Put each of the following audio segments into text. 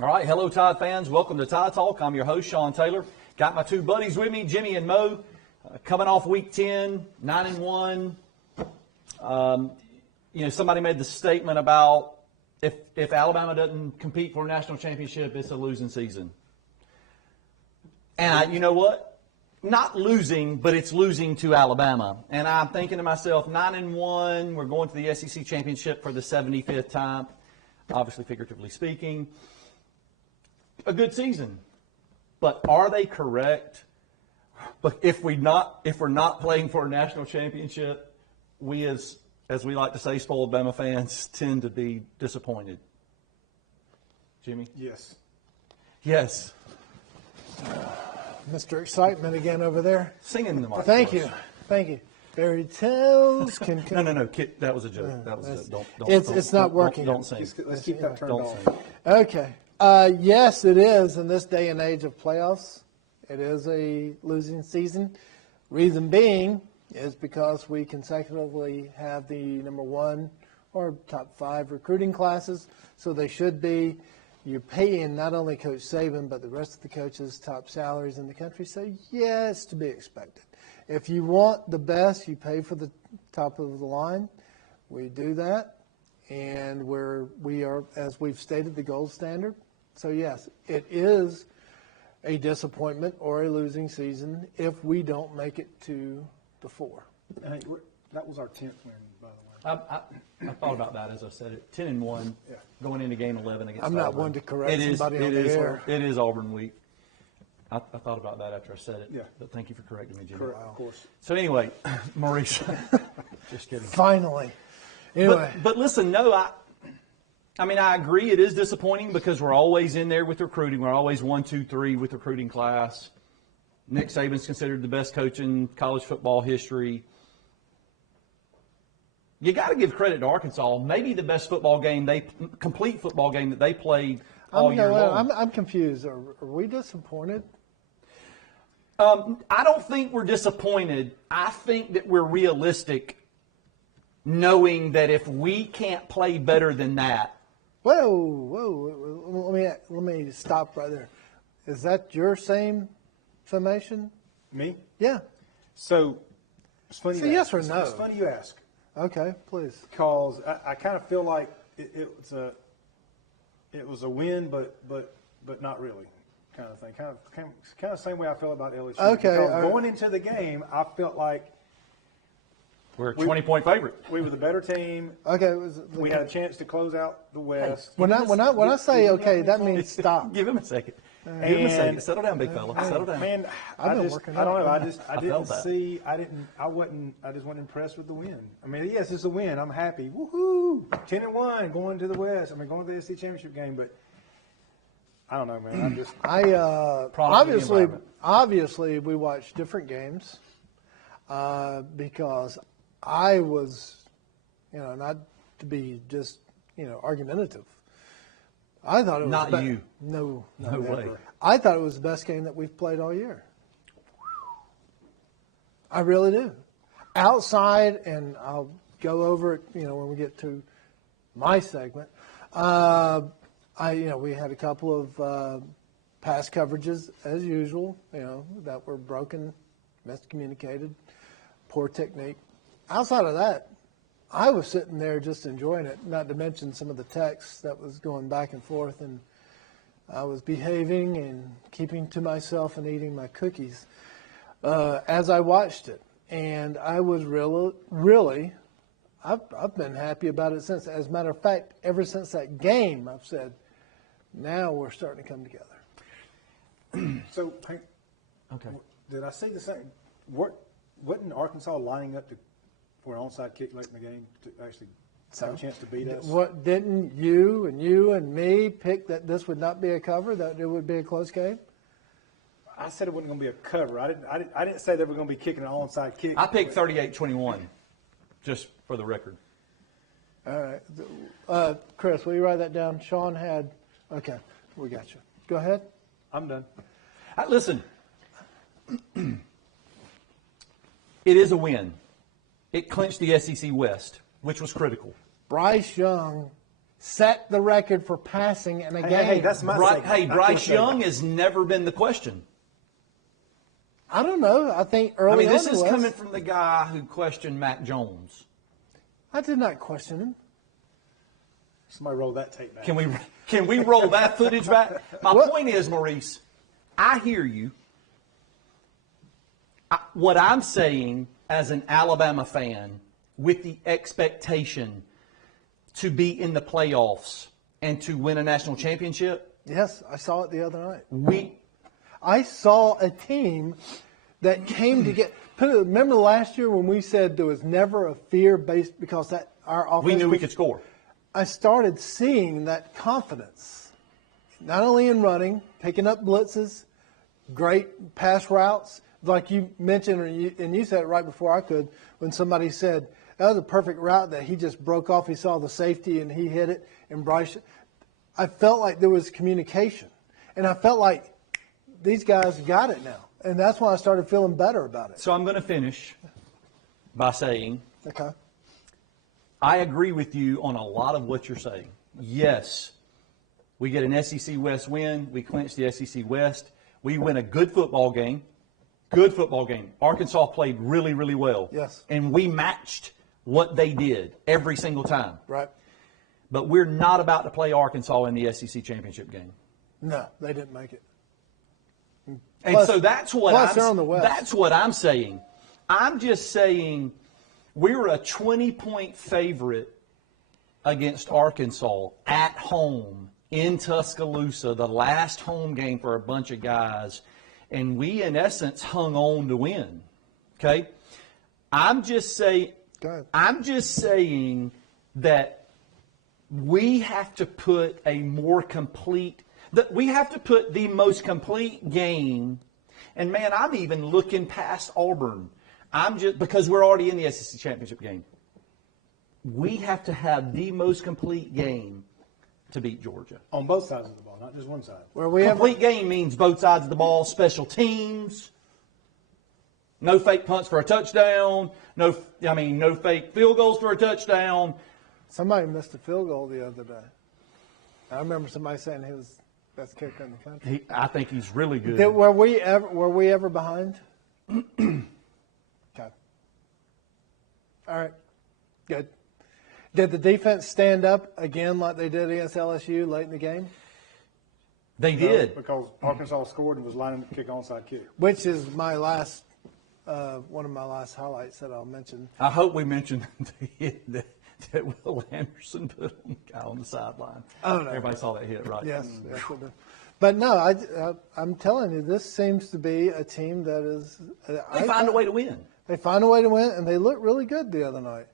All right, hello Tide fans. Welcome to Tide Talk. I'm your host, Sean Taylor. Got my two buddies with me, Jimmy and Mo, coming off Week 10, 9-1. Somebody made the statement about if Alabama doesn't compete for a national championship, it's a losing season. And you know what? Not losing, but it's losing to Alabama. And I'm thinking to myself, 9-1, we're going to the SEC championship for the 75th time, obviously figuratively speaking. A good season. But are they correct? But if we're not playing for a national championship, we as we like to say, spoiled Bama fans tend to be disappointed. Jimmy? Yes. Yes. Mr. Excitement again over there. Singing in the mic. Thank you. Fairy tales can come. No. Kid, that was a joke. That was a joke. It's not working. Don't sing. Let's keep that turned Don't on. sing. Okay. Yes, it is. In this day and age of playoffs, it is a losing season. Reason being is because we consecutively have the number one or top 5 recruiting classes. So they should be. You're paying not only Coach Saban, but the rest of the coaches' top salaries in the country. So, yeah, it's to be expected. If you want the best, you pay for the top of the line. We do that. And we are, as we've stated, the gold standard. So, yes, it is a disappointment or a losing season if we don't make it to the 4. And hey, that was our 10th win, by the way. I thought about that as I said it. 10-1, going into game 11 against I'm Auburn. not one to correct somebody on the air. It is Auburn week. I thought about that after I said it. Yeah. But thank you for correcting me, Jimmy. Correct, of course. So anyway, Maurice, just kidding. Finally. Anyway. But listen, no, I mean, I agree it is disappointing because we're always in there with recruiting. We're always 1, 2, 3 with recruiting class. Nick Saban's considered the best coach in college football history. You got to give credit to Arkansas. Maybe the best complete football game that they played all year long. I'm confused. Are we disappointed? I don't think we're disappointed. I think that we're realistic, knowing that if we can't play better than that. Whoa. Let me stop right there. Is that your same summation? Me? Yeah. So, it's funny. So yes or no? It's funny you ask. Okay, please. Because I kind of feel like it was a win, but not really, kind of thing. Kind of the same way I feel about LSU. Okay. Because going into the game, I felt like We're a 20-point favorite. we were the better team. Okay. We had a chance to close out the West. When I say okay, that means stop. Give him a second. Give him a second. Settle down, big fella. Settle down. Man, I've been I working don't know. out. I just wasn't impressed with the win. I mean, yes, it's a win. I'm happy. Woohoo! 10-1, going to the West. I mean, going to the SEC championship game. But I don't know, man. Obviously we watched different games because I was, not to be just, argumentative. I thought it was not you. No way. I thought it was the best game that we've played all year. I really do. Outside, and I'll go over it, when we get to my segment. We had a couple of pass coverages as usual, that were broken, miscommunicated, poor technique. Outside of that, I was sitting there just enjoying it, not to mention some of the text that was going back and forth, and I was behaving and keeping to myself and eating my cookies as I watched it. And I was really, I've been happy about it since. As a matter of fact, ever since that game, I've said, now we're starting to come together. So, Okay. did I say the same? Wasn't Arkansas lining up for an onside kick late in the game to actually have a chance to beat us? What, didn't you and me pick that this would not be a cover, that it would be a close game? I said it wasn't going to be a cover. I didn't say they were going to be kicking an onside kick. I picked 38-21, just for the record. All right. Chris, will you write that down? Sean had – okay, we got you. Go ahead. I'm done. Listen, it is a win. It clinched the SEC West, which was critical. Bryce Young set the record for passing in a game. Hey, that's my segment. Hey, I Bryce can't say Young that. has never been the question. I don't know. I think early I mean, this on it is was. coming from the guy who questioned Mac Jones. I did not question him. Somebody roll that tape back. Can we roll that footage back? My What? point is, Maurice, I hear you. What I'm saying as an Alabama fan with the expectation to be in the playoffs and to win a national championship, Yes, I saw it the other night. I saw a team that came to get. Remember last year when we said there was never a fear based because that our offense. we knew we was- could score. I started seeing that confidence, not only in running, picking up blitzes, great pass routes, like you mentioned, and you said it right before I could, when somebody said that was a perfect route that he just broke off. He saw the safety and he hit it. And Bryce, I felt like there was communication, and I felt like these guys got it now, and that's why I started feeling better about it. So I'm going to finish by saying Okay. I agree with you on a lot of what you're saying. Yes, we get an SEC West win. We clinch the SEC West. We win a good football game. Good football game. Arkansas played really, really well. Yes. And we matched what they did every single time. Right. But we're not about to play Arkansas in the SEC championship game. No, they didn't make it. And Plus- so that's what plus they're on the West. That's what I'm saying. I'm just saying we're a 20-point favorite against Arkansas at home in Tuscaloosa, the last home game for a bunch of guys, and we in essence hung on to win. Okay? I'm just saying Go ahead. I'm just saying that we have to put a more complete we have to put the most complete game. And man, I'm even looking past Auburn. I'm just because we're already in the SEC championship game. We have to have the most complete game to beat Georgia. On both sides of the ball, not just one side. Where we ever Complete game means both sides of the ball, special teams, no fake punts for a touchdown, no fake field goals for a touchdown. somebody missed a field goal the other day. I remember somebody saying he was best kicker in the country. I think he's really good. Were we ever behind? Okay. All right. Good. Did the defense stand up again like they did against LSU late in the game? They No, did. because Arkansas scored and was lining to kick onside kick. Which is my last, one of my last highlights that I'll mention. I hope we mentioned the hit that Will Anderson put on the guy on the sideline. Oh, no. Everybody saw that hit, right? Yes. Yes, it did. But no, I'm telling you, this seems to be a team that is. They find a way to win. They find a way to win, and they look really good the other night.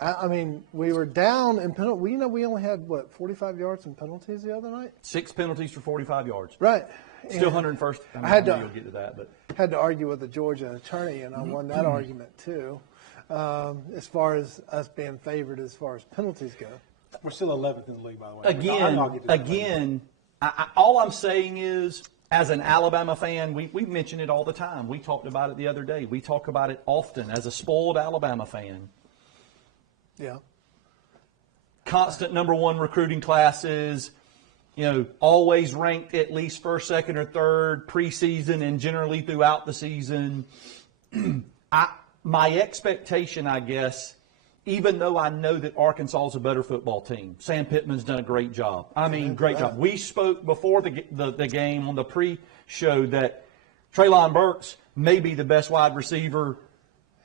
I mean, we were down in penalty. We only had 45 yards in penalties the other night. 6 penalties for 45 yards. Right. Still And 101st. I had know to- you'll get to that, but had to argue with the Georgia attorney, and I won that argument too. As far as us being favored as far as penalties go. We're still 11th in the league, by the way. again, I'll get to that later. again, all I'm saying is, as an Alabama fan, we mention it all the time. We talked about it the other day. We talk about it often. As a spoiled Alabama fan, Yeah. constant number one recruiting classes, always ranked at least first, second, or third preseason and generally throughout the season. My expectation, I guess, even though I know that Arkansas is a better football team, Sam Pittman's done a great job. I mean, great job. We spoke before the game on the pre-show that Treylon Burks may be the best wide receiver.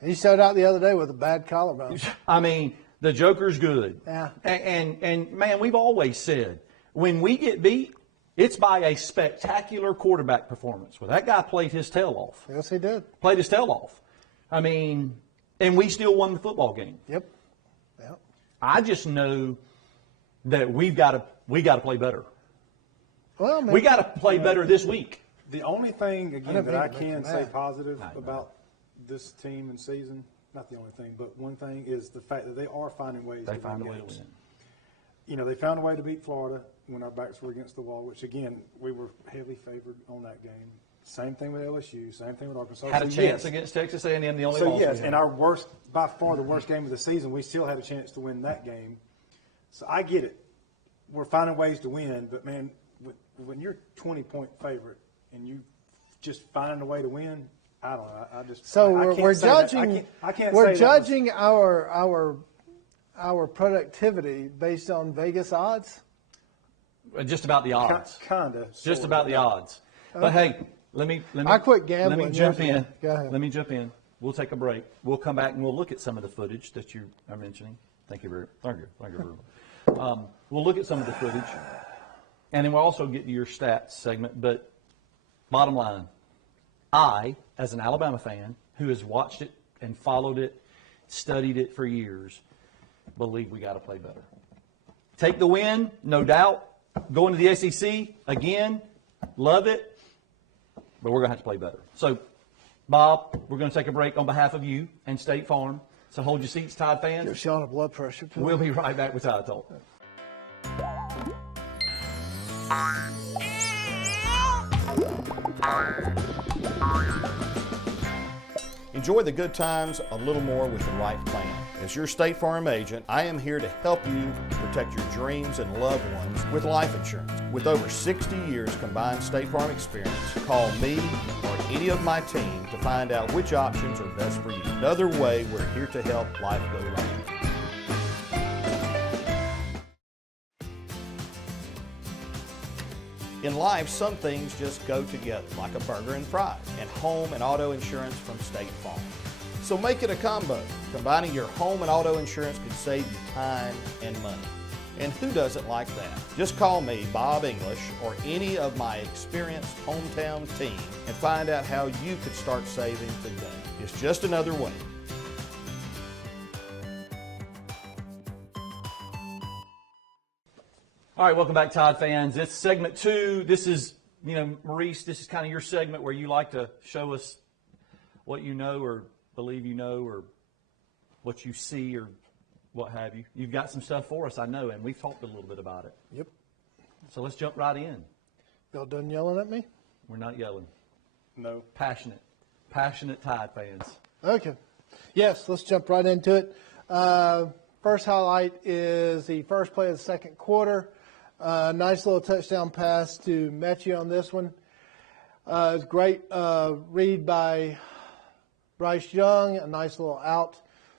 He showed out the other day with a bad collarbone. I mean, the Joker's good. Yeah. And man, we've always said, when we get beat, it's by a spectacular quarterback performance. Well, that guy played his tail off. Yes, he did. Played his tail off. I mean, and we still won the football game. Yep. Yep. I just know that we got to play better. Well, We got to play better this week. The only thing, again, didn't that I mean to make can you say mad. positive I know. about this team and season, not the only thing, but one thing is the fact that they are finding ways They to find a win way to games. win. They found a way to beat Florida when our backs were against the wall, which, again, we were heavily favored on that game. Same thing with LSU, same thing with Arkansas. Had a So, chance yes. against Texas A&M, the only So, loss. yes, we had. and our worst, by far the worst game of the season, we still had a chance to win that game. So I get it. we're finding ways to win, but man, when you're 20-point favorite and you just finding a way to win, I don't know. I just So I we're can't say that. judging. I can't We're say that was- judging our productivity based on Vegas odds. Just about the odds. Kinda. Just sorta, about the odds. But hey, let me. I quit gambling Let me jump yesterday. in. Go ahead. Let me jump in. We'll take a break. We'll come back and we'll look at some of the footage that you are mentioning. Thank you very much. We'll look at some of the footage, and then we'll also get to your stats segment. But bottom line, I, as an Alabama fan who has watched it and followed it, studied it for years, believe we got to play better. Take the win, no doubt. Going to the SEC again, love it, but we're going to have to play better. So, Bob, we're going to take a break on behalf of you and State Farm. So hold your seats, Tide You're fans. showing a blood pressure. We'll be right back with Tide Talk. Enjoy the good times a little more with the right plan. As your State Farm agent, I am here to help you protect your dreams and loved ones with life insurance. With over 60 years combined State Farm experience, call me or any of my team to find out which options are best for you. Another way we're here to help life go right. In life, some things just go together, like a burger and fries, and home and auto insurance from State Farm. So make it a combo. Combining your home and auto insurance could save you time and money. And who doesn't like that? Just call me, Bob English, or any of my experienced hometown team and find out how you could start saving today. It's just another way. All right, welcome back, Tide fans. It's segment 2. This is, Maurice, this is kind of your segment where you like to show us what you know or believe you know or what you see or what have you. You've got some stuff for us, I know, and we've talked a little bit about it. Yep. So let's jump right in. Y'all done yelling at me? We're not yelling. No. Passionate Tide fans. Okay. Yes, let's jump right into it. First highlight is the first play of the second quarter. Nice little touchdown pass to Mechie on this one. It's great read by Bryce Young, a nice little out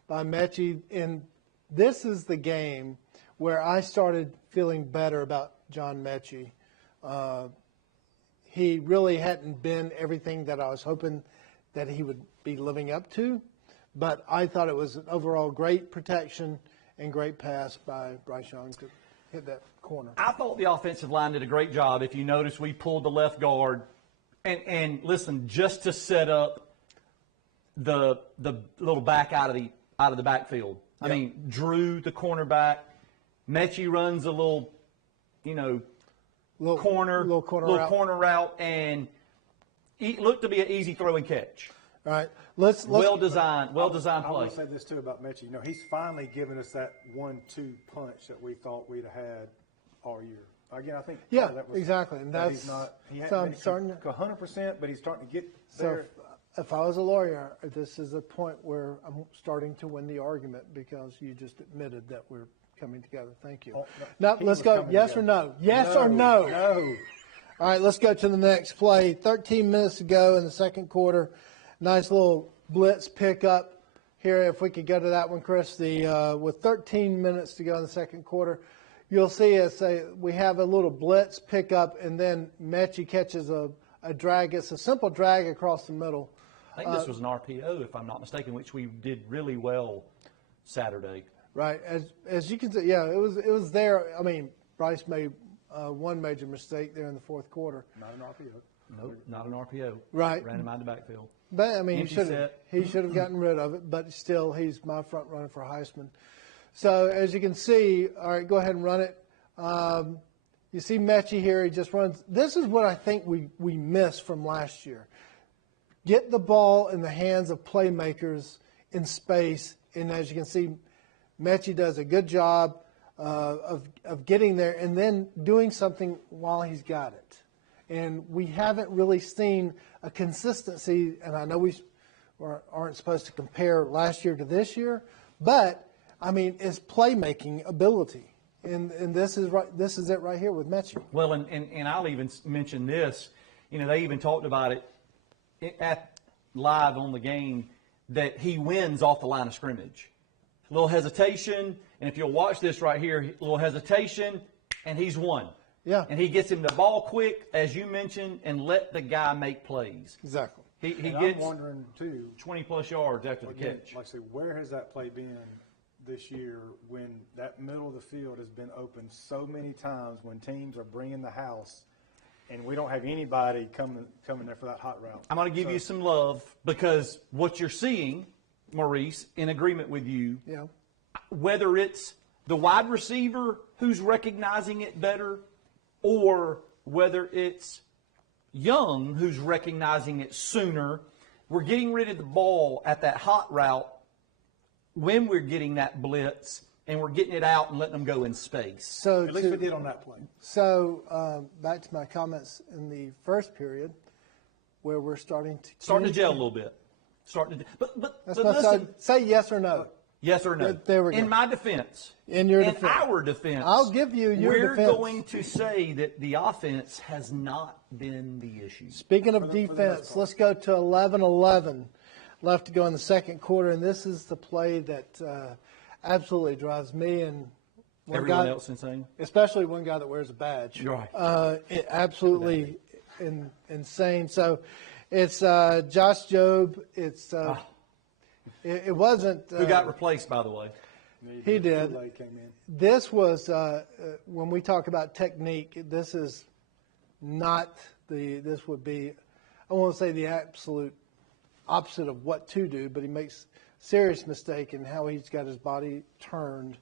by Mechie. And this is the game where I started feeling better about John Mechie. He really hadn't been everything that I was hoping that he would be living up to, but I thought it was an overall great protection and great pass by Bryce Young to hit that corner. I thought the offensive line did a great job. If you notice, we pulled the left guard. And listen, just to set up the little back out of the backfield. I mean, Drew, the cornerback, Mechie runs a little corner route, and it looked to be an easy throw and catch. All right, let's Well designed I play. will say this too about Mechie. He's finally given us that 1-2 punch that we thought we'd have had all year. Again, I think Yeah, that was, exactly, and that that's he's not. He so I'm hadn't starting been to- 100%, but he's starting to get So there. if I was a lawyer, this is a point where I'm starting to win the argument because you just admitted that we're coming together. Thank you. Oh, Now he let's was go. coming Yes together. or no? Yes or no? No. All right, let's go to the next play. 13 minutes to go in the second quarter. Nice little blitz pickup here. If we could go to that one, Chris. With 13 minutes to go in the second quarter, you'll see we have a little blitz pickup, and then Mechie catches a drag. It's a simple drag across the middle. I think this was an RPO, if I'm not mistaken, which we did really well Saturday. Right, as you can see, yeah, it was there. I mean, Bryce made one major mistake there in the fourth quarter. Not an RPO. Nope, not an RPO. Right. Ran him out of the backfield. But I mean, Empty he should have gotten rid of it. But still, he's my front runner for Heisman. So as you can see, all right, go ahead and run it. You see Mechie here. He just runs. This is what I think we missed from last year. Get the ball in the hands of playmakers in space, and as you can see, Mechie does a good job of getting there and then doing something while he's got it. And we haven't really seen a consistency, and I know we aren't supposed to compare last year to this year, but, I mean, it's playmaking ability. And this is right. This is it right here with Mechie. Well, and I'll even mention this. You know, they even talked about it at live on the game that he wins off the line of scrimmage. A little hesitation, and if you'll watch this right here, a little hesitation, and he's won. Yeah. And he gets him the ball quick, as you mentioned, and let the guy make plays. Exactly. He And I'm gets wondering too, 20-plus yards after the again, catch. like I say, where has that play been this year when that middle of the field has been open so many times when teams are bringing the house and we don't have anybody coming there for that hot route? I'm going to give you some love because what you're seeing, Maurice, in agreement with you, Yeah. whether it's the wide receiver who's recognizing it better or whether it's Young who's recognizing it sooner, we're getting rid of the ball at that hot route when we're getting that blitz and we're getting it out and letting them go in space. So At least we did on that play. So back to my comments in the first period, where we're starting to Gel a little bit. But That's but my listen, side. Say yes or no. yes or no? There we go. In my defense. In your in defense. our defense. I'll give you your we're defense. going to say that the offense has not been the issue. Speaking of for the most defense, part. let's go to 11-11 left to go in the second quarter, and this is the play that absolutely drives me and one Everyone guy, else insane? especially one guy that wears a badge. You're right. Absolutely insane. So it's Josh Jobe. It's it wasn't. Who got replaced, by the way? He did. Kool-Aid came in. This was when we talk about technique. This is not the. This would be, I won't say the absolute opposite of what to do, but he makes serious mistake in how he's got his body turned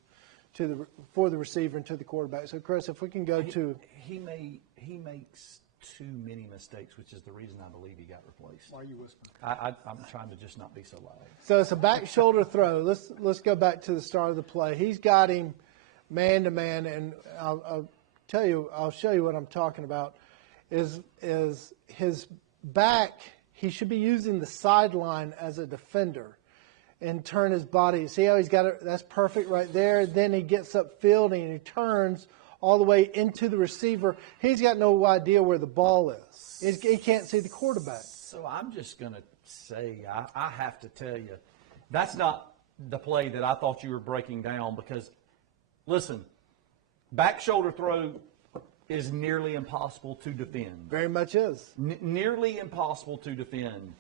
for the receiver and to the quarterback. So, Chris, if we can go to He makes too many mistakes, which is the reason I believe he got replaced. Why are you whispering? I'm trying to just not be so loud. So it's a back shoulder throw. Let's go back to the start of the play. He's got him man to man, and I'll show you what I'm talking about. Is his back? He should be using the sideline as a defender, and turn his body. See how he's got it? That's perfect right there. Then he gets upfield and he turns all the way into the receiver. He's got no idea where the ball is. He can't see the quarterback. So I'm just going to say, I have to tell you, that's not the play that I thought you were breaking down because, listen, back shoulder throw is nearly impossible to defend. Very much is. Nearly impossible to defend.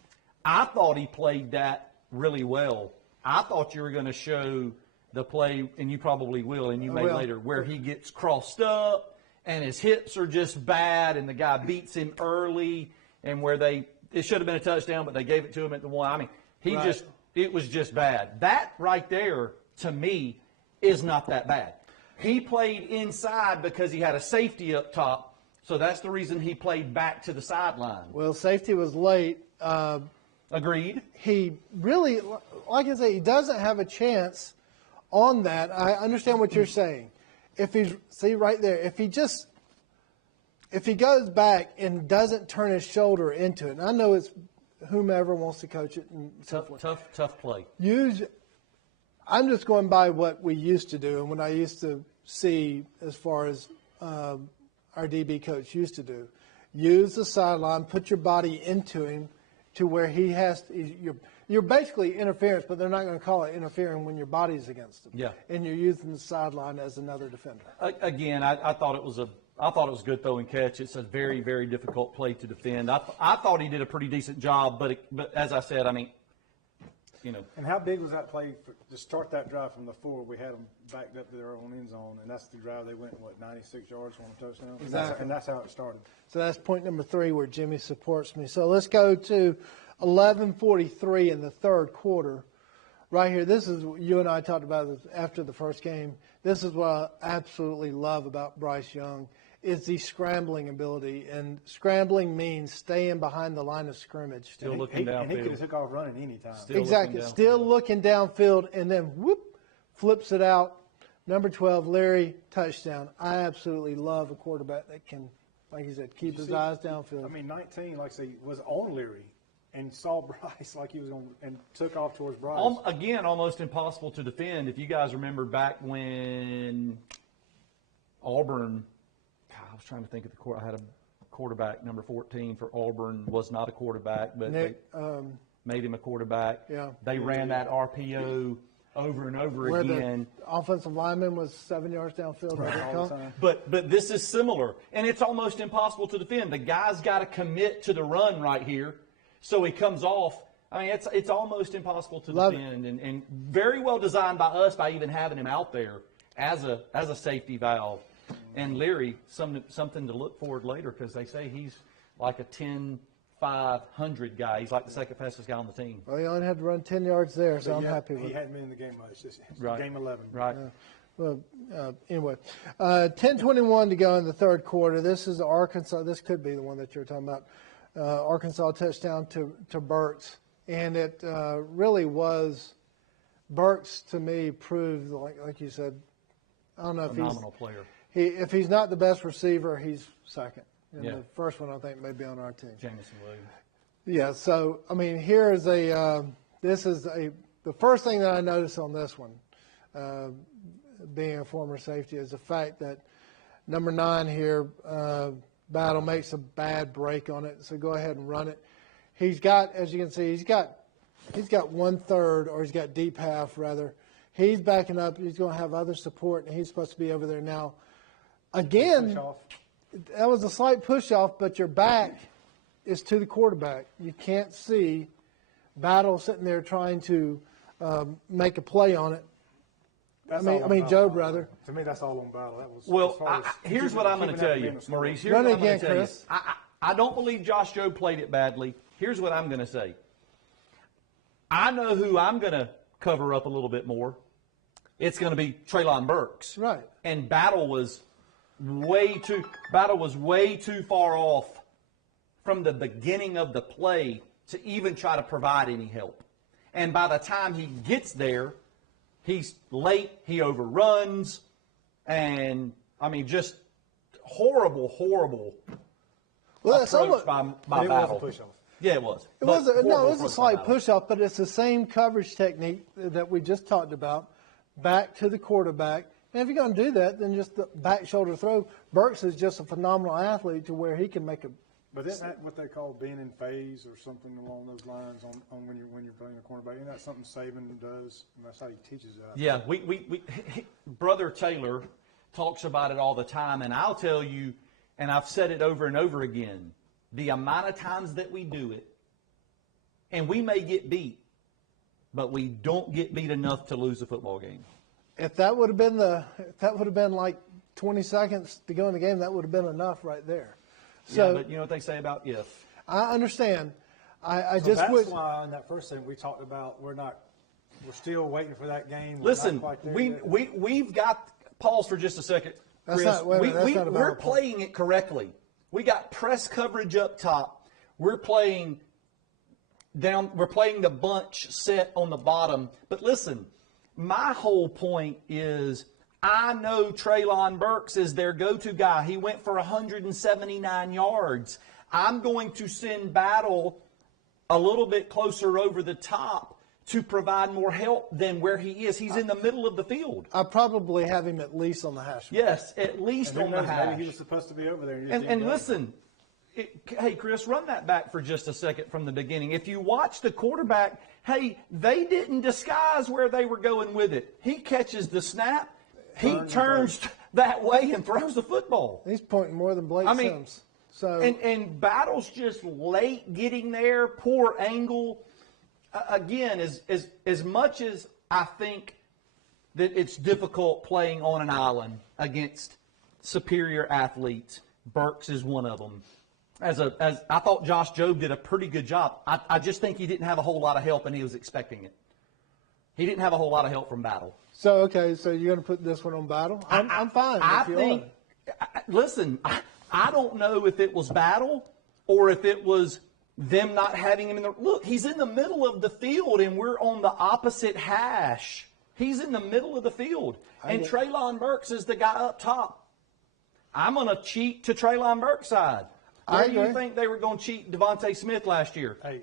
I thought he played that really well. I thought you were going to show the play, and you probably will, and you may will. later, where he gets crossed up and his hips are just bad and the guy beats him early and where it should have been a touchdown, but they gave it to him at the one. I mean, Right. it was just bad. That right there, to me, is not that bad. He played inside because he had a safety up top, so that's the reason he played back to the sideline. Well, safety was late. Agreed? He really, like I say, he doesn't have a chance on that. I understand what you're saying. See right there, if he goes back and doesn't turn his shoulder into it, and I know it's whomever wants to coach it and so forth. Tough play. I'm just going by what we used to do and what I used to see as far as our DB coach used to do. Use the sideline, put your body into him to where he has to, you're basically interference, but they're not going to call it interfering when your body's against him. Yeah. And you're using the sideline as another defender. Again, I thought it was a good throw and catch. It's a very, very difficult play to defend. I thought he did a pretty decent job, but as I said, I mean, you know. And how big was that play to start that drive from the 4? We had them backed up to their own end zone, and that's the drive they went, 96 yards on a touchdown? Exactly. And that's how it started. So that's point number 3 where Jimmy supports me. So let's go to 11:43 in the third quarter. Right here, this is what you and I talked about after the first game. This is what I absolutely love about Bryce Young is the scrambling ability. And scrambling means staying behind the line of scrimmage. Still looking And he could have downfield. took off running any time. Exactly. Still looking downfield and then whoop, flips it out. Number 12, Larry, touchdown. I absolutely love a quarterback that can, like you said, keep his eyes downfield. I mean, 19, like I say, was on Leary and saw Bryce like he was on and took off towards Bryce. Again, almost impossible to defend. If you guys remember back when Auburn, God, I was trying to think of I had a quarterback, number 14 for Auburn, was not a quarterback, but Nick, they made him a quarterback. Yeah. They ran that RPO over and over where again. the offensive lineman was 7 yards downfield. All the time. But this is similar, and it's almost impossible to defend. The guy's got to commit to the run right here, so he comes off. I mean, it's almost impossible to Love it. defend, and very well designed by us by even having him out there as a safety valve. And Leary, something to look forward later, because they say he's like a 10-500 guy. He's like the second fastest guy on the team. Well, he only had to run 10 yards there, so But I'm yeah, happy with He it. hadn't been in the game much. It's Right. game 11. Right. Well, anyway, 10:21 to go in the third quarter. This is Arkansas. This could be the one that you're talking about. Arkansas touchdown to Burks, and it really was. Burks to me proved like you said. I don't know if Phenomenal player. if he's not the best receiver, he's second. And Yeah. the first one I think may be on our team. Jamison Williams. Yeah, so I mean, here is the first thing that I noticed on this one, being a former safety, is the fact that number 9 here, Battle makes a bad break on it. So go ahead and run it. He's got, as you can see, he's got 1/3, or he's got deep half rather. He's backing up. He's going to have other support, and he's supposed to be over there now. Again, Push off. that was a slight push off, but your back is to the quarterback. You can't see Battle sitting there trying to make a play on it. That's I mean, all on Job, Battle. rather. To me, that's all on Battle. That was Well, as far as here's what I'm going to keeping tell that you, being a score. Maurice. Here's Run what it I'm going again, to tell you. Chris. I don't believe Josh Jobe played it badly. Here's what I'm going to say. I know who I'm going to cover up a little bit more. It's going to be Treylon Burks. Right. And Battle was way too far off from the beginning of the play to even try to provide any help. And by the time he gets there, he's late, he overruns, and I mean, just horrible Well, that's approach almost, by But it was a Battle. push-off. Yeah, it was. it But was a, no, horrible it was a approach by slight Battle. push off, but it's the same coverage technique that we just talked about. Back to the quarterback. And if you're going to do that, then just the back shoulder throw. Burks is just a phenomenal athlete to where he can make a. But isn't that what they call being in phase or something along those lines on when you're playing a cornerback? Isn't that something Saban does? And that's how he teaches it. Yeah, Brother Taylor talks about it all the time, and I'll tell you, and I've said it over and over again, the amount of times that we do it, and we may get beat, but we don't get beat enough to lose a football game. If that would have been like 20 seconds to go in the game, that would have been enough right there. So Yeah, but you know what they say about if. I understand. I So just that's would. why in that first thing we talked about, we're still waiting for that game. We're Listen, not quite there we've yet. got, pause for just a second, That's Chris. not- wait a minute, that's not a We're valid point. playing it correctly. We got press coverage up top. We're playing the bunch set on the bottom. But listen, my whole point is I know Treylon Burks is their go-to guy. He went for 179 yards. I'm going to send Battle a little bit closer over the top to provide more help than where he is. He's in the middle of the field. I probably have him at least on the hash mark. Yes, at least And who on the knows, hash. maybe he was supposed to be over there. And listen, hey, Chris, run that back for just a second from the beginning. If you watch the quarterback, hey, they didn't disguise where they were going with it. He catches the snap, he turns that way and throws the football. He's pointing more than Blake I mean, Sims. So And Battle's just late getting there, poor angle. Again, as much as I think that it's difficult playing on an island against superior athletes, Burks is one of them. As I thought Josh Jobe did a pretty good job. I just think he didn't have a whole lot of help, and he was expecting it. He didn't have a whole lot of help from Battle. So okay, so you're going to put this one on Battle? I'm fine. I if you think. Listen, I don't know if it was Battle or if it was them not having him in the look. He's in the middle of the field, and we're on the opposite hash. He's in the middle of the field, and Treylon Burks is the guy up top. I'm going to cheat to Treylon Burks' side. Where do you agree. think they were going to cheat Devontae Smith last year? Hey,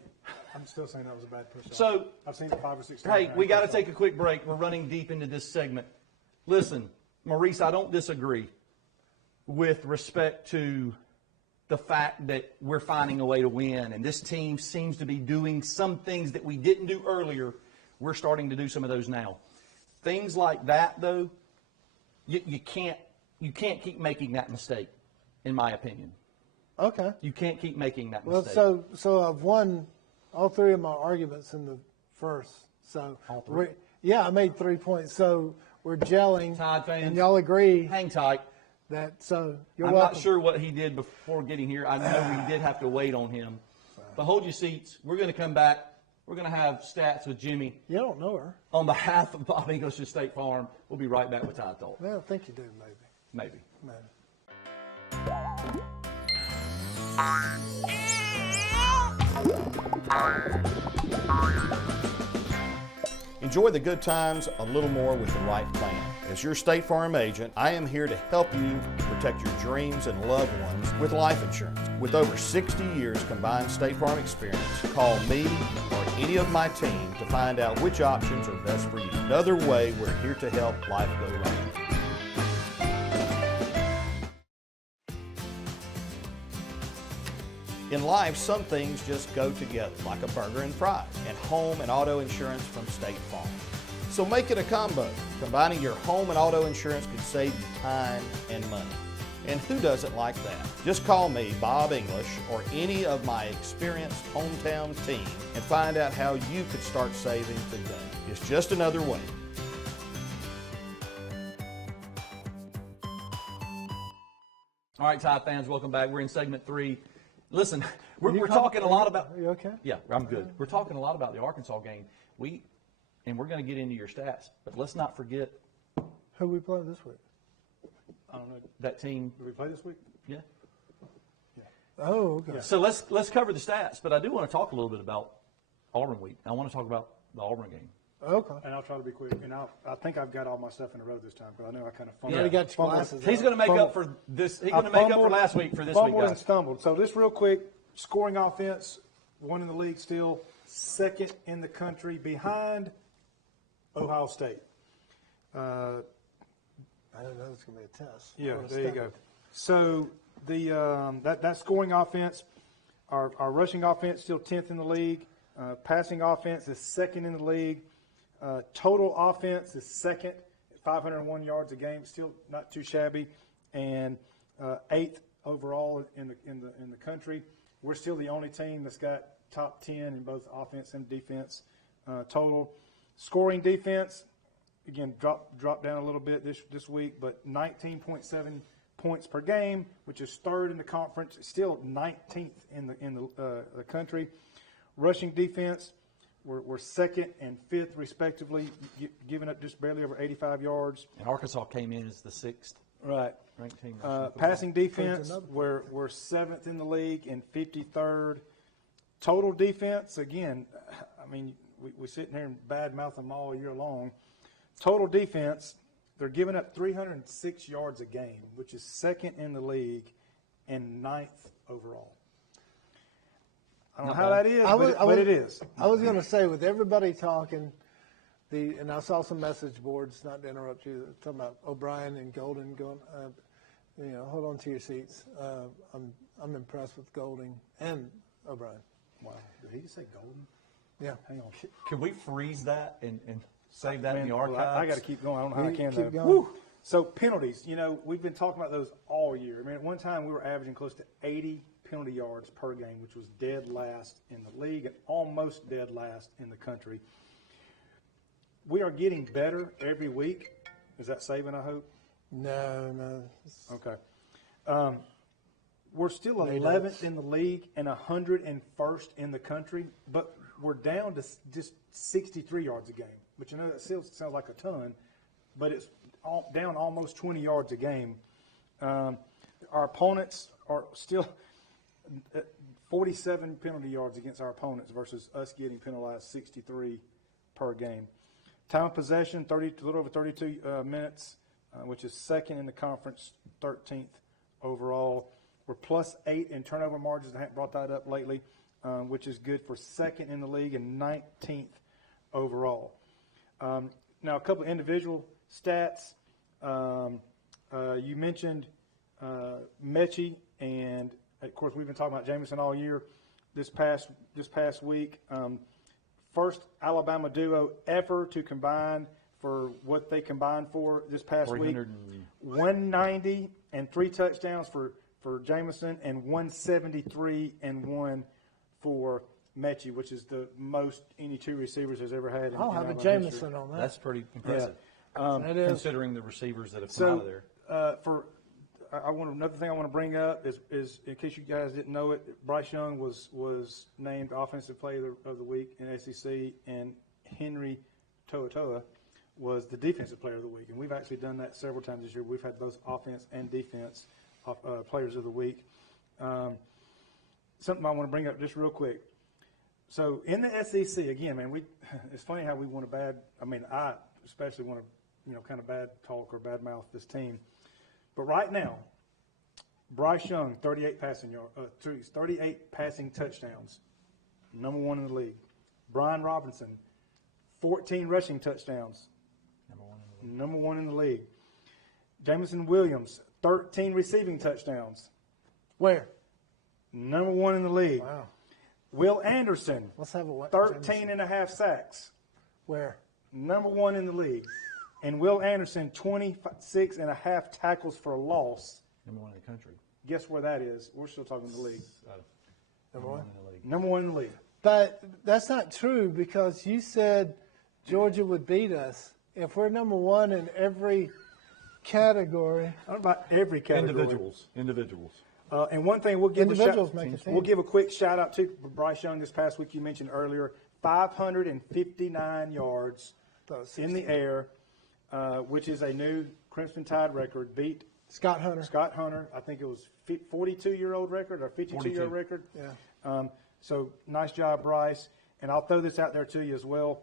I'm still saying that was a bad push. So, I've seen it 5 or 6 times. hey, we got to take a quick break. We're running deep into this segment. Listen, Maurice, I don't disagree. with respect to the fact that we're finding a way to win, and this team seems to be doing some things that we didn't do earlier. We're starting to do some of those now. Things like that, though, you can't keep making that mistake, in my opinion. Okay. You can't keep making that Well, mistake. so I've won all three of my arguments in the first. So All three? yeah, I made 3 points. So we're gelling, Tide fans, and y'all agree hang tight. that. So you're I'm welcome. not sure what he did before getting here. I know we did have to wait on him. But hold your seats. We're going to come back. We're going to have stats with Jimmy You don't know her. on behalf of Bob English and State Farm. We'll be right back with Tide Talk. Well, I think you do, maybe. Maybe. Enjoy the good times a little more with the right plan. As your State Farm agent, I am here to help you protect your dreams and loved ones with life insurance. With over 60 years combined State Farm experience, call me or any of my team to find out which options are best for you. Another way we're here to help life go right. In life, some things just go together, like a burger and fries, and home and auto insurance from State Farm. So make it a combo. Combining your home and auto insurance could save you time and money. And who doesn't like that? Just call me, Bob English, or any of my experienced hometown team and find out how you could start saving today. It's just another way. All right, Tide fans, welcome back. We're in segment 3. Listen, we're talking a lot about. Are you okay? Yeah, I'm good. We're talking a lot about the Arkansas game. And we're going to get into your stats, but let's not forget Who we play this week? I don't know. that team. Do we play this week? Yeah. Oh, okay. So let's cover the stats, but I do want to talk a little bit about Auburn week. I want to talk about the Auburn game. Okay. And I'll try to be quick. And I think I've got all my stuff in a row this time because I know I kind of You fumbled. already got your fumbled. glasses. He's going to make up for this. He's going to make up for last week for this week, Fumbled and guys. stumbled. So this real quick, scoring offense, one in the league still, second in the country behind Ohio State. I didn't know it was going to be a test. Yeah, Or a there you go. standard. So the that scoring offense, our rushing offense still 10th in the league. Passing offense is second in the league. Total offense is second, 501 yards a game, still not too shabby, and 8th overall in the country. We're still the only team that's got top 10 in both offense and defense. Total scoring defense, again, dropped down a little bit this week, but 19.7 points per game, which is third in the conference, still 19th in the country. Rushing defense, we're second and fifth respectively, giving up just barely over 85 yards. And Arkansas came in as the 6th Right. ranked team. Passing defense, another we're seventh in the league and 53rd. Total defense, again, I mean, we're sitting here and badmouth them all year long. Total defense, they're giving up 306 yards a game, which is second in the league and 9th overall. I don't know how that is, but it is. I was going to say, with everybody talking, and I saw some message boards, not to interrupt you, talking about O'Brien and Golden going, hold on to your seats. I'm impressed with Golding and O'Brien. Wow. Did he just say golden? Yeah. Hang on. Can we freeze that and save that in the Man, archives? well, I got to keep going. I don't know how I can, Keep though. going. So penalties, we've been talking about those all year. I mean, at one time we were averaging close to 80 penalty yards per game, which was dead last in the league and almost dead last in the country. We are getting better every week. Is that saving, I hope? No. Okay. We're still 11th in the league and 101st in the country, but we're down to just 63 yards a game, which I know that still sounds like a ton, but it's down almost 20 yards a game. Our opponents are still 47 penalty yards against our opponents versus us getting penalized 63 per game. Time of possession, a little over 32 minutes, which is second in the conference, 13th overall. We're +8 in turnover margins. I haven't brought that up lately, which is good for second in the league and 19th overall. Now, a couple of individual stats. You mentioned Mechie, and of course we've been talking about Jameson all year. This past week, first Alabama duo ever to combine for what they combined for this past week. 190 and 3 touchdowns for Jameson, and 173 and 1 for Mechie, which is the most any two receivers has ever had. I'll in have a Alabama Jameson history. on that. That's pretty impressive, It is. considering the receivers that have come out of there. Another thing I want to bring up is in case you guys didn't know it, Bryce Young was named Offensive Player of the Week in SEC, and Henry To'oTo'o was the Defensive Player of the Week. And we've actually done that several times this year. We've had both offense and defense Players of the Week. Something I want to bring up just real quick. So in the SEC, again, man, it's funny how we want to I especially want to, kind of bad talk or bad mouth this team. But right now, Bryce Young, 38 passing touchdowns, number 1 in the league. Brian Robinson, 14 rushing touchdowns, number 1 in the league. Jameson Williams, 13 receiving touchdowns, Where? number 1 in the league. Wow. Will Anderson, Let's have a what? 13 and a half sacks, Where? number 1 in the league. And Will Anderson, 26 and a half tackles for a loss. Number 1 in the country. Guess where that is? We're still talking the league. Number 1. in the league. Number 1 in the league. But that's not true, because you said Georgia would beat us. If we're number 1 in every category, I don't know about every category. Individuals. And one thing we'll give Individuals make a team. we'll give a quick shout out to Bryce Young this past week. You mentioned earlier, 559 yards in the air, which is a new Crimson Tide record. Beat Scott Hunter. I think it was 42-year-old record or 52-year 42. record. Yeah. So nice job, Bryce. And I'll throw this out there to you as well.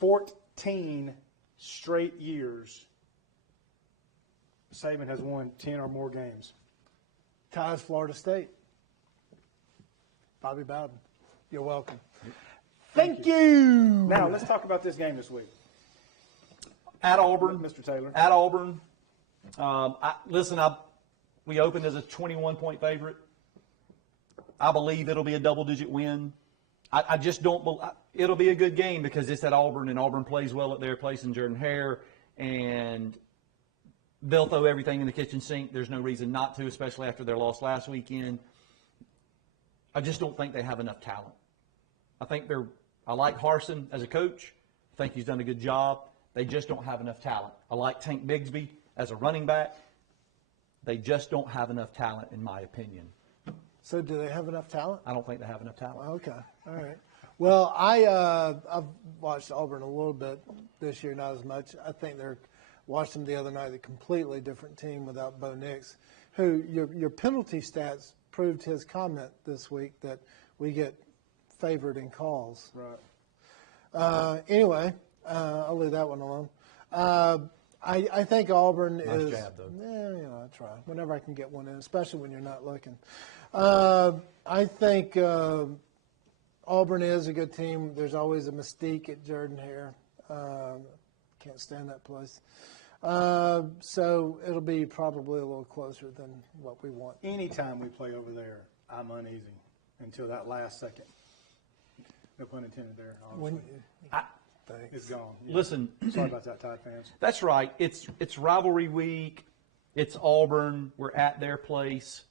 14 straight years, Saban has won 10 or more games. Ties Florida State. Bobby Bowden. You're welcome. Thank you. Now, let's talk about this game this week. At Auburn. Mr. Taylor. At Auburn. We opened as a 21-point favorite. I believe it'll be a double-digit win. I just don't believe it'll be a good game because it's at Auburn, and Auburn plays well at their place in Jordan-Hare, and they'll throw everything in the kitchen sink. There's no reason not to, especially after their loss last weekend. I just don't think they have enough talent. I like Harsin as a coach. I think he's done a good job. They just don't have enough talent. I like Tank Bigsby as a running back. They just don't have enough talent, in my opinion. So do they have enough talent? I don't think they have enough talent. Okay. All right. Well, I've watched Auburn a little bit this year, not as much. I think watched them the other night, a completely different team without Bo Nix, who your penalty stats proved his comment this week that we get favored in calls. Right. Anyway, I'll leave that one alone. I think Auburn is. Nice jab, though. Yeah, I try whenever I can get one in, especially when you're not looking. I think Auburn is a good team. There's always a mystique at Jordan-Hare. Can't stand that place. So it'll be probably a little closer than what we want. Anytime we play over there, I'm uneasy until that last second. No pun intended there. Obviously. It's gone. Yeah. Listen, Sorry about that, Tide fans. that's right. It's rivalry week. It's Auburn. We're at their place.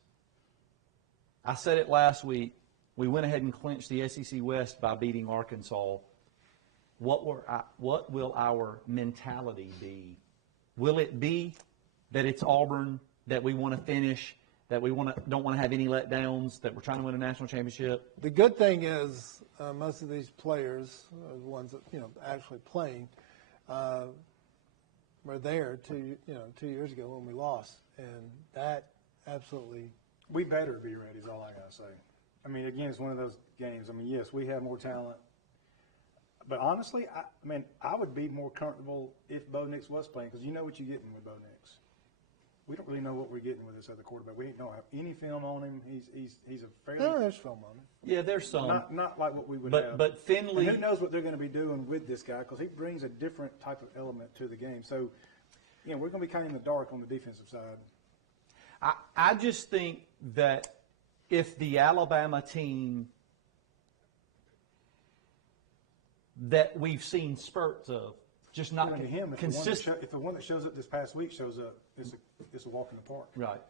I said it last week. We went ahead and clinched the SEC West by beating Arkansas. What will our mentality be? Will it be that it's Auburn, that we want to finish, that we don't want to have any letdowns, that we're trying to win a national championship? The good thing is most of these players, the ones that actually playing, were there 2 years ago when we lost, and that absolutely. We better be ready is all I got to say. I mean, again, it's one of those games. I mean, yes, we have more talent. But honestly, I would be more comfortable if Bo Nix was playing, because you know what you're getting with Bo Nix. We don't really know what we're getting with this other quarterback. We don't have any film on him. He's a fairly There's film on it. Yeah, there's some. not like what we would have. But Finley. And who knows what they're going to be doing with this guy, because he brings a different type of element to the game. So, we're going to be kind of in the dark on the defensive side. I just think that if the Alabama team that we've seen spurts of, just not According to him, consistent. if the one that shows up this past week shows up, it's a walk in the park. Right.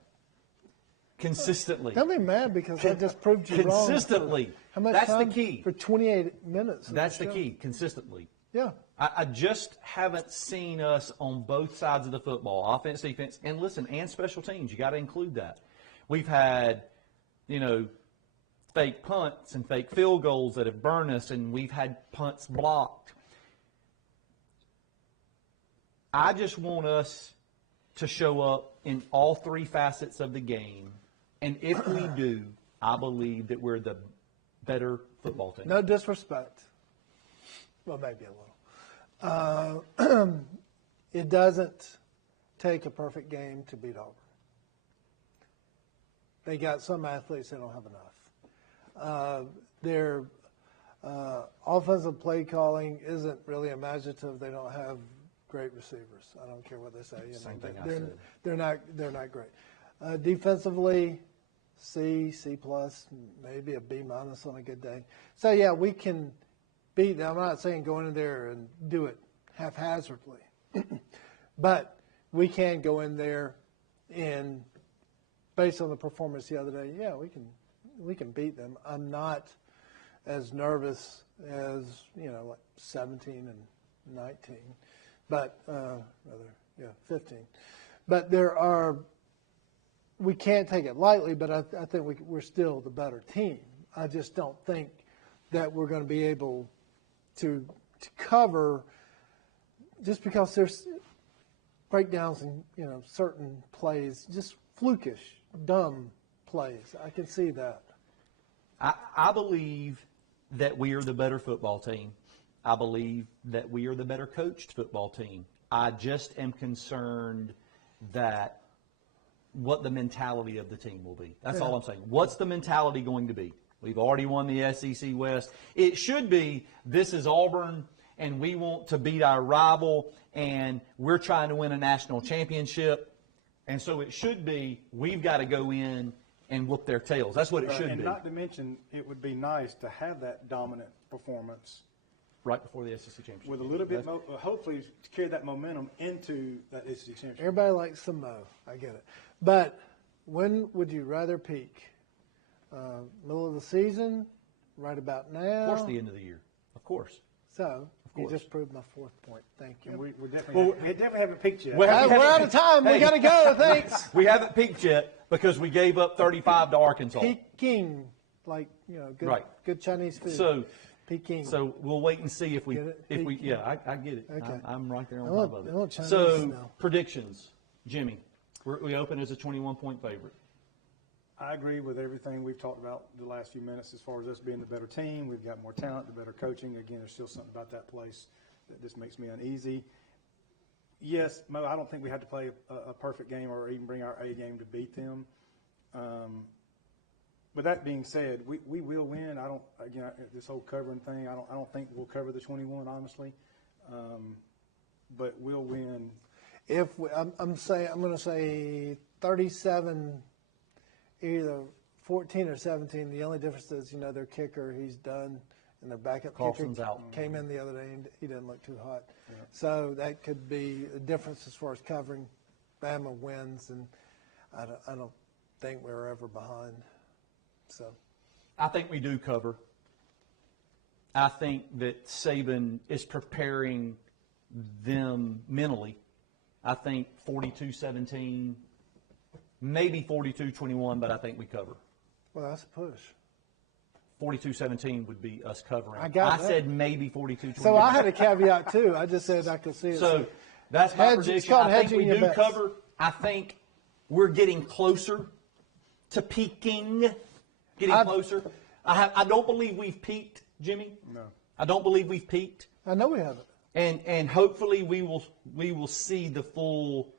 Consistently. Don't be mad because I just proved you wrong. Consistently. How much That's the time? key. For 28 minutes. of That's the show. key, consistently. Yeah. I just haven't seen us on both sides of the football, offense, defense, and listen, and special teams. You got to include that. We've had, fake punts and fake field goals that have burned us, and we've had punts blocked. I just want us to show up in all three facets of the game, and if we do, I believe that we're the better football team. No disrespect. Well, maybe a little. It doesn't take a perfect game to beat Auburn. They got some athletes that don't have enough. Their offensive play calling isn't really imaginative. They don't have great receivers. I don't care what they say. Same thing I they're, said. they're not great. Defensively, C plus, maybe a B minus on a good day. So yeah, we can beat them. I'm not saying go in there and do it haphazardly, but we can go in there and based on the performance the other day, yeah, we can beat them. I'm not as nervous as like 17 and 19, but 15. But we can't take it lightly. But I think we're still the better team. I just don't think that we're going to be able to cover just because there's breakdowns in certain plays, just flukish, dumb plays. I can see that. I believe that we are the better football team. I believe that we are the better coached football team. I just am concerned that what the mentality of the team will be. That's all I'm saying. What's the mentality going to be? We've already won the SEC West. It should be, this is Auburn, and we want to beat our rival, and we're trying to win a national championship. And so it should be, we've got to go in and whoop their tails. That's what it should And be. not to mention, it would be nice to have that dominant performance Right before the SEC championship. with a little bit, hopefully, to carry that momentum into that SEC championship. Everybody likes some mo. I get it. But when would you rather peak? Middle of the season? Right about now? Of course, the end of the year. Of course. So, you course. just proved my fourth point. Thank you. And we definitely haven't peaked yet. Well, We're out of time. We Hey. got to go. Thanks. We haven't peaked yet because we gave up 35 to Arkansas. Peking, like, good, Right. good Chinese food. So, Peking. so we'll wait and see if we, Get it? yeah, I get it. Okay. I'm right there on I want- top of I want it. Chinese So, now. predictions, Jimmy. We open as a 21-point favorite. I agree with everything we've talked about the last few minutes as far as us being the better team. We've got more talent, the better coaching. Again, there's still something about that place that just makes me uneasy. Yes, Mo, I don't think we had to play a perfect game or even bring our A game to beat them. But that being said, we will win. This whole covering thing, I don't think we'll cover the 21, honestly. But we'll win. I'm going to say 37, either 14 or 17. The only difference is, their kicker, he's done, and their backup Carlson's kicker out. came in the other day, and he didn't look too hot. Yeah. So that could be a difference as far as covering. Bama wins, and I don't think we're ever behind. So I think we do cover. I think that Saban is preparing them mentally. I think 42-17, maybe 42-21, but I think we cover. well, that's a push. 42-17 would be us covering. I got that. said maybe 42-21. So I had a caveat too. I just said I could see it. So that's my Hedge- it's prediction. called I think we hedging your do bets. cover. I think we're getting closer to peaking. Closer. I don't believe we've peaked, Jimmy. No. I don't believe we've peaked. I know we haven't. And hopefully we will see the full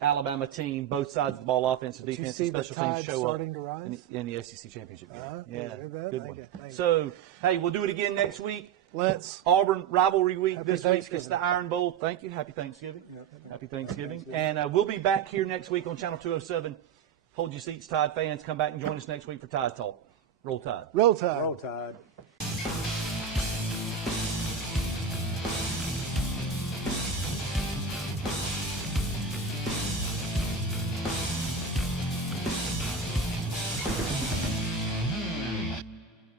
Alabama team, both sides of the ball, offense and But you defense, see and the special teams tide show starting up to rise? in the SEC championship game. yeah, that- good thank one. you. So, hey, we'll do it again next week. Let's. Auburn rivalry week Happy this week. It's Thanksgiving. the Iron Bowl. Thank you. Happy Thanksgiving. Happy Thanksgiving. And we'll be back here next week on Channel 207 Hold your seats, Tide fans. Come back and join us next week for Tide Talk. Roll Tide. Roll Tide. Roll Tide.